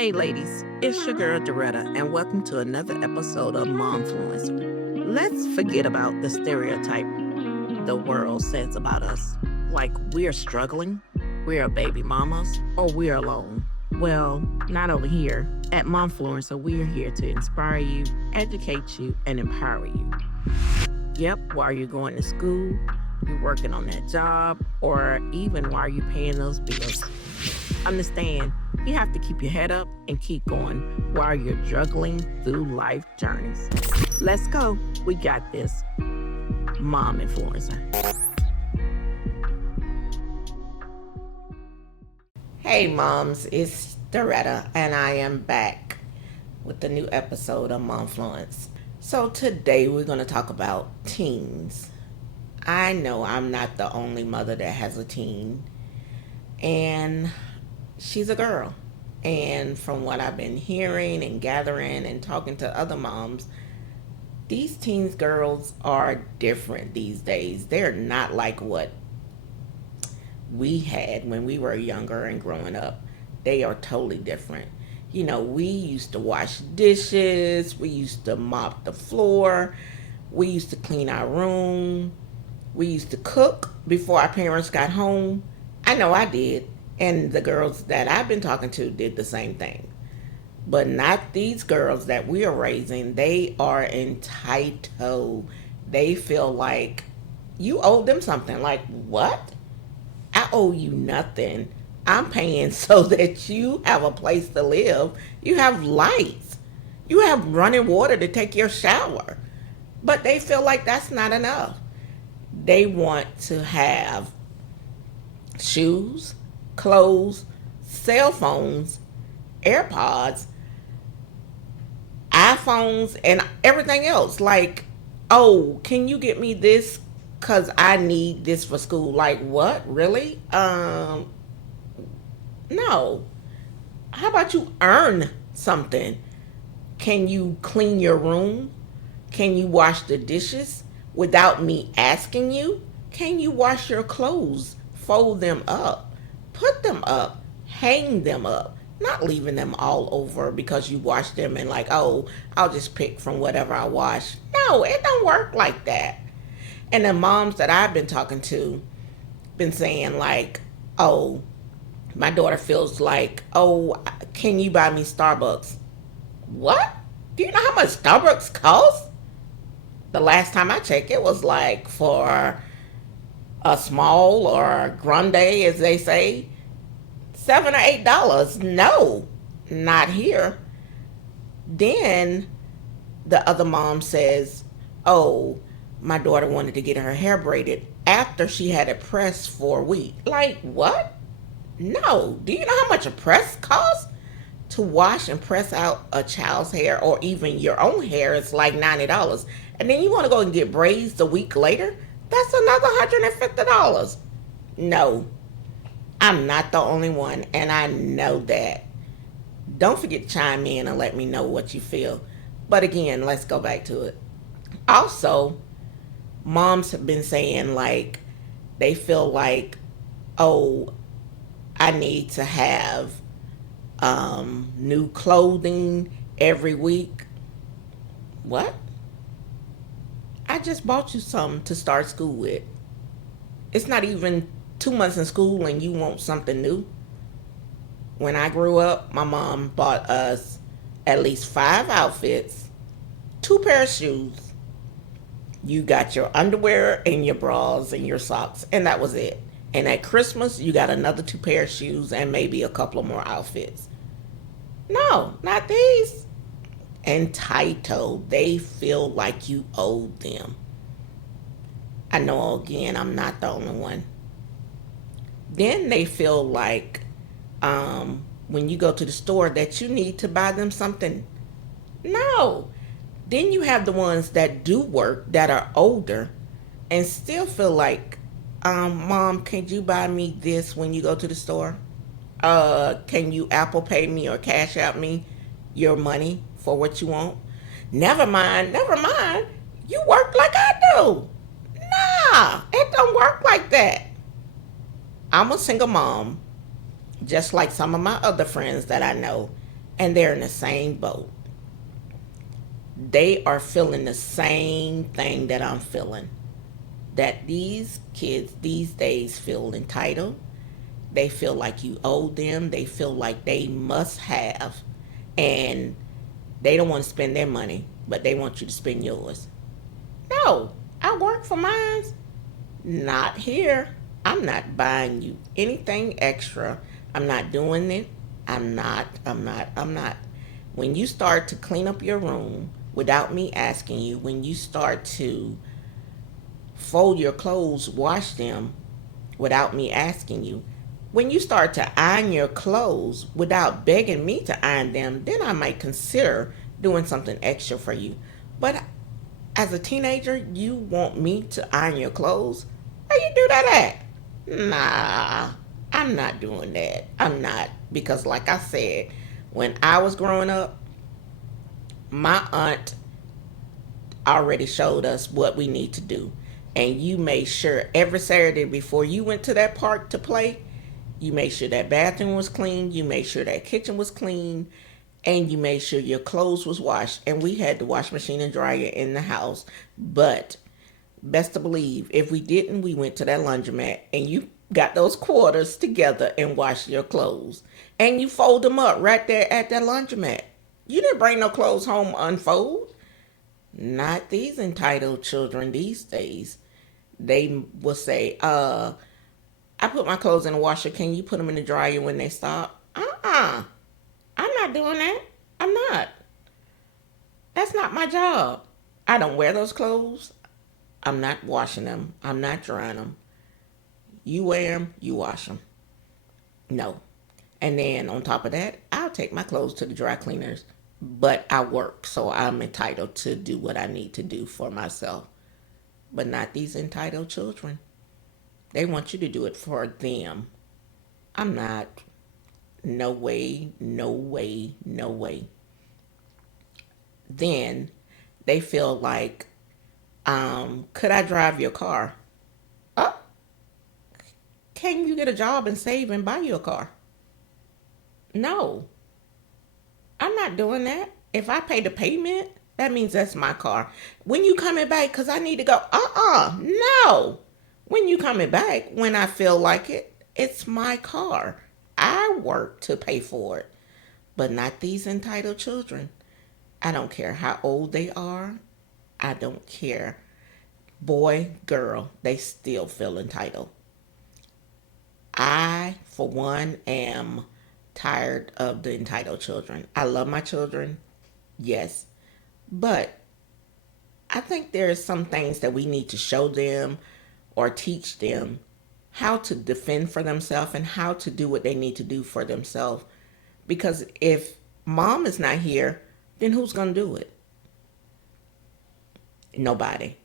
Hey ladies, it's your girl Doretta, and welcome to another episode of Momfluence. Let's forget about the stereotype the world says about us, like we're struggling, we're baby mamas, or we're alone. Well, not over here. At Momfluencer, we're here to inspire you, educate you, and empower you. Yep, while you're going to school, you're working on that job, or even while you're paying those bills. Understand, you have to keep your head up and keep going while you're juggling through life journeys. Let's go. We got this. Mom Influencer. Hey moms, it's Doretta, and I am back with the new episode of Momfluence. So today we're going to talk about teens. I know I'm not the only mother that has a teen, and she's a girl. And from what I've been hearing and gathering and talking to other moms, these teens girls are different these days. They're not like what we had when we were younger and growing up. They are totally different. You know, we used to wash dishes, we used to mop the floor, we used to clean our room, we used to cook before our parents got home. I know I did. And the girls that I've been talking to did the same thing. But not these girls that we are raising. They are entitled. They feel like you owe them something. Like, what? I owe you nothing. I'm paying so that you have a place to live. You have lights. You have running water to take your shower. But they feel like that's not enough. They want to have shoes, clothes, cell phones, AirPods, iPhones, and everything else. Like, oh, can you get me this? Because I need this for school. Like, what? Really? No. How about you earn something? Can you clean your room? Can you wash the dishes without me asking you? Can you wash your clothes? Fold them up. Put them up, hang them up, not leaving them all over because you wash them and like, oh, I'll just pick from whatever I wash. No, it don't work like that. And the moms that I've been talking to been saying like, oh, my daughter feels like, oh, can you buy me Starbucks? What? Do you know how much Starbucks costs? The last time I checked, it was like for a small or grande, as they say, $7 or $8. No, not here. Then the other mom says, oh, my daughter wanted to get her hair braided after she had it pressed for a week. Like, what? No. Do you know how much a press costs? To wash and press out a child's hair or even your own hair is like $90. And then you want to go and get braids a week later? That's another $150. No, I'm not the only one, and I know that. Don't forget to chime in and let me know what you feel. But again, let's go back to it. Also, moms have been saying like they feel like, oh, I need to have new clothing every week. What? I just bought you something to start school with. It's not even 2 months in school and you want something new. When I grew up, my mom bought us at least 5 outfits, 2 pair of shoes. You got your underwear and your bras and your socks, and that was it. And at Christmas, you got another 2 pair of shoes and maybe a couple of more outfits. No, not these. Entitled. They feel like you owe them. I know, again, I'm not the only one. Then they feel like when you go to the store that you need to buy them something. No. Then you have the ones that do work that are older and still feel like, Mom, can you buy me this when you go to the store? Can you Apple Pay me or Cash App me your money for what you want? Never mind. You work like I do. Nah, it don't work like that. I'm a single mom, just like some of my other friends that I know, and they're in the same boat. They are feeling the same thing that I'm feeling. That these kids these days feel entitled. They feel like you owe them. They feel like they must have. And they don't want to spend their money, but they want you to spend yours. No, I work for mine. Not here. I'm not buying you anything extra. I'm not doing it. I'm not. When you start to clean up your room without me asking you, when you start to fold your clothes, wash them without me asking you, when you start to iron your clothes without begging me to iron them, then I might consider doing something extra for you. But as a teenager, you want me to iron your clothes? Where you do that at? Nah, I'm not doing that. I'm not. Because, like I said, when I was growing up, my aunt already showed us what we need to do. And you made sure every Saturday before you went to that park to play, you made sure that bathroom was clean, you made sure that kitchen was clean, and you made sure your clothes was washed. And we had the wash machine and dryer in the house. But best to believe, if we didn't, we went to that laundromat and you got those quarters together and washed your clothes. And you fold them up right there at that laundromat. You didn't bring no clothes home unfold. Not these entitled children these days. They will say, I put my clothes in the washer. Can you put them in the dryer when they stop? I'm not doing that. I'm not. That's not my job. I don't wear those clothes. I'm not washing them. I'm not drying them. You wear them, you wash them. No. And then on top of that, I'll take my clothes to the dry cleaners. But I work, so I'm entitled to do what I need to do for myself. But not these entitled children. They want you to do it for them. I'm not. No way, no way, no way. Then they feel like, could I drive your car? Oh, can you get a job and save and buy you a car? No, I'm not doing that. If I pay the payment, that means that's my car. When you coming back? Because I need to go. No. When you coming back, when I feel like it, it's my car. I work to pay for it. But not these entitled children. I don't care how old they are. I don't care. Boy, girl, they still feel entitled. I, for one, am tired of the entitled children. I love my children, yes, but I think there are some things that we need to show them or teach them how to defend for themselves and how to do what they need to do for themselves. Because if mom is not here, then who's going to do it? Nobody.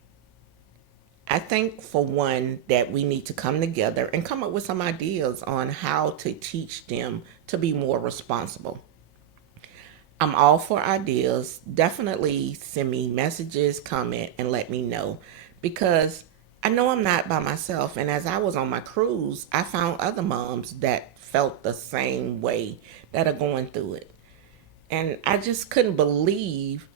I think, for one, that we need to come together and come up with some ideas on how to teach them to be more responsible. I'm all for ideas. Definitely send me messages, comment, and let me know because I know I'm not by myself. And as I was on my cruise, I found other moms that felt the same way that are going through it. And I just couldn't believe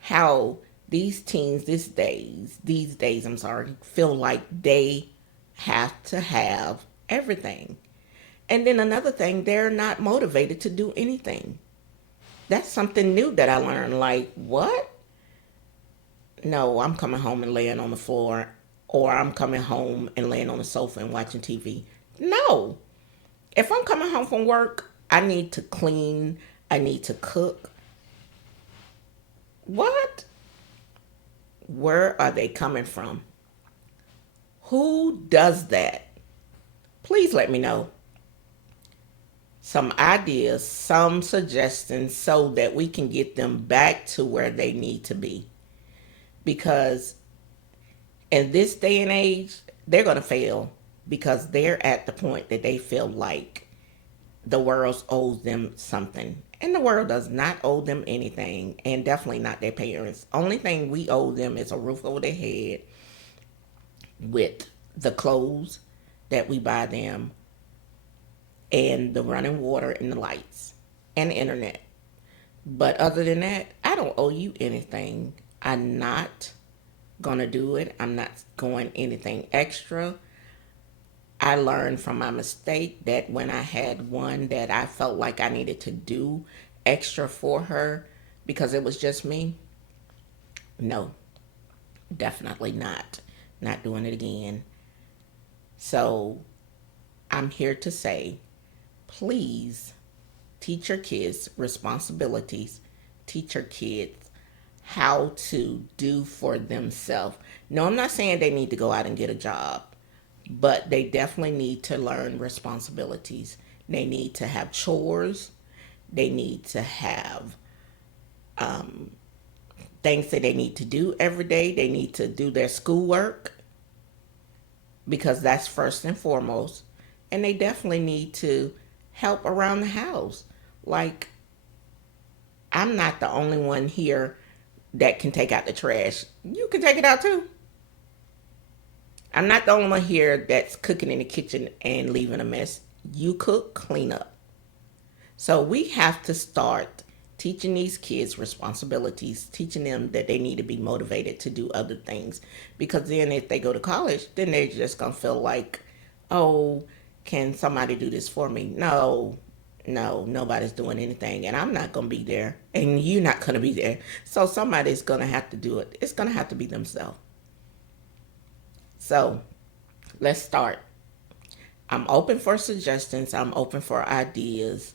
how these teens these days, I'm sorry, feel like they have to have everything. And then another thing, they're not motivated to do anything. That's something new that I learned. Like, what? No, I'm coming home and laying on the floor, or I'm coming home and laying on the sofa and watching TV. No. If I'm coming home from work, I need to clean, I need to cook. What? Where are they coming from? Who does that? Please let me know. Some ideas, some suggestions so that we can get them back to where they need to be. Because in this day and age, they're going to fail because they're at the point that they feel like the world owes them something. And the world does not owe them anything, and definitely not their parents. Only thing we owe them is a roof over their head with the clothes that we buy them and the running water and the lights and the internet. But other than that, I don't owe you anything. I'm not going to do it. I'm not going anything extra. I learned from my mistake that when I had one that I felt like I needed to do extra for her because it was just me, no, definitely not. Not doing it again. So I'm here to say, please teach your kids responsibilities. Teach your kids how to do for themselves. No, I'm not saying they need to go out and get a job, but they definitely need to learn responsibilities. They need to have chores. They need to have things that they need to do every day. They need to do their schoolwork because that's first and foremost. And they definitely need to help around the house. Like, I'm not the only one here that can take out the trash. You can take it out too. I'm not the only one here that's cooking in the kitchen and leaving a mess. You cook, clean up. So we have to start teaching these kids responsibilities, teaching them that they need to be motivated to do other things. Because then if they go to college, then they're just going to feel like, oh, can somebody do this for me? No, no, nobody's doing anything. And I'm not going to be there. And you're not going to be there. So somebody's going to have to do it. It's going to have to be themselves. So let's start. I'm open for suggestions. I'm open for ideas.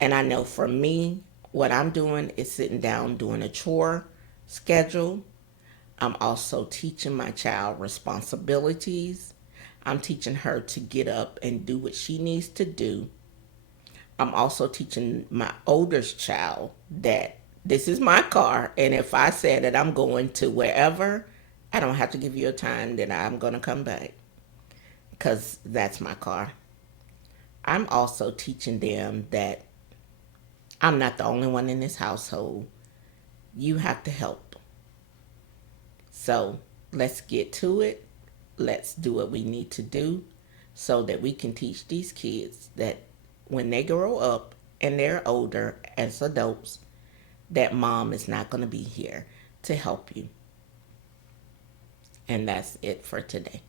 And I know for me, what I'm doing is sitting down doing a chore schedule. I'm also teaching my child responsibilities. I'm teaching her to get up and do what she needs to do. I'm also teaching my oldest child that this is my car. And if I say that I'm going to wherever, I don't have to give you a time that I'm going to come back because that's my car. I'm also teaching them that I'm not the only one in this household. You have to help. So let's get to it. Let's do what we need to do so that we can teach these kids that when they grow up and they're older as adults, that mom is not going to be here to help you. And that's it for today.